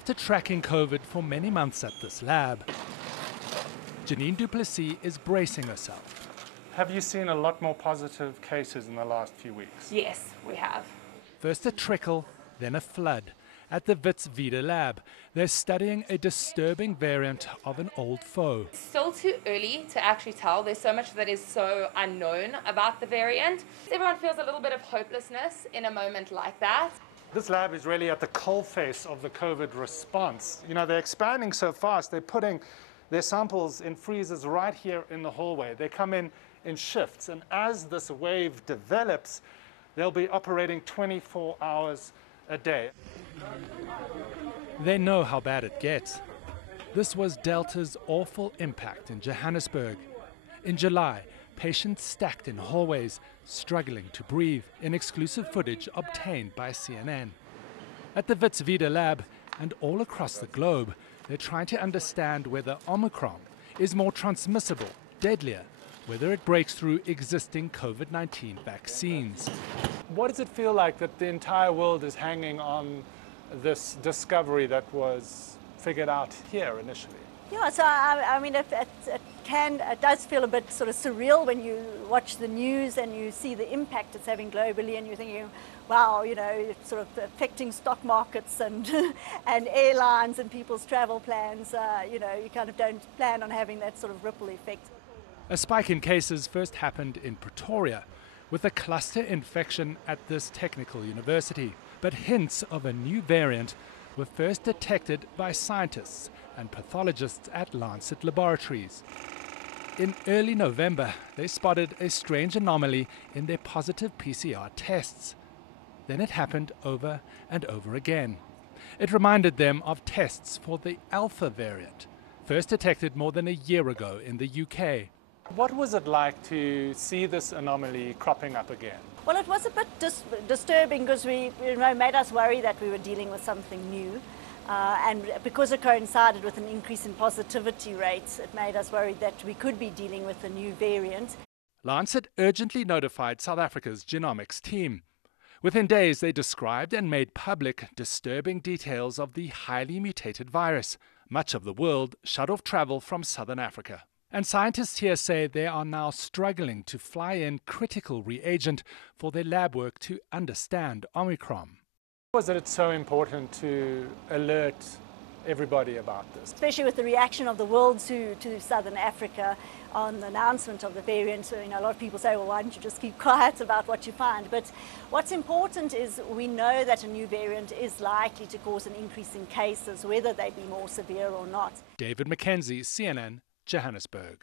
After tracking COVID for many months at this lab, Janine Duplessis is bracing herself. Have you seen a lot more positive cases in the last few weeks? Yes, we have. First a trickle, then a flood. At the Wits Vida lab, they're studying a disturbing variant of an old foe. It's still too early to actually tell. There's so much that is so unknown about the variant. Everyone feels a little bit of hopelessness in a moment like that. This lab is really at the coalface of the COVID response. You know, they're expanding so fast, they're putting their samples in freezers right here in the hallway. They come in shifts, and as this wave develops, they'll be operating 24 hours a day. They know how bad it gets. This was Delta's awful impact in Johannesburg. In July, patients stacked in hallways, struggling to breathe, in exclusive footage obtained by CNN. At the Wits Vida lab and all across the globe, they're trying to understand whether Omicron is more transmissible, deadlier, whether it breaks through existing COVID-19 vaccines. What does it feel like that the entire world is hanging on this discovery that was figured out here initially? Yeah, so I mean, it does feel a bit sort of surreal when you watch the news and you see the impact it's having globally, and you're thinking, wow, you know, it's sort of affecting stock markets and and airlines and people's travel plans. You know, you kind of don't plan on having that sort of ripple effect. A spike in cases first happened in Pretoria, with a cluster infection at this technical university. But hints of a new variant were first detected by scientists and pathologists at Lancet Laboratories. In early November, they spotted a strange anomaly in their positive PCR tests. Then it happened over and over again. It reminded them of tests for the Alpha variant, first detected more than a year ago in the UK. What was it like to see this anomaly cropping up again? Well, it was a bit disturbing because it made us worry that we were dealing with something new. And because it coincided with an increase in positivity rates, it made us worried that we could be dealing with a new variant. Lancet urgently notified South Africa's genomics team. Within days, they described and made public disturbing details of the highly mutated virus. Much of the world shut off travel from southern Africa. And scientists here say they are now struggling to fly in critical reagent for their lab work to understand Omicron. Was it so important to alert everybody about this? Especially with the reaction of the world to southern Africa on the announcement of the variant. So, you know, a lot of people say, well, why don't you just keep quiet about what you find? But what's important is we know that a new variant is likely to cause an increase in cases, whether they be more severe or not. David McKenzie, CNN, Johannesburg.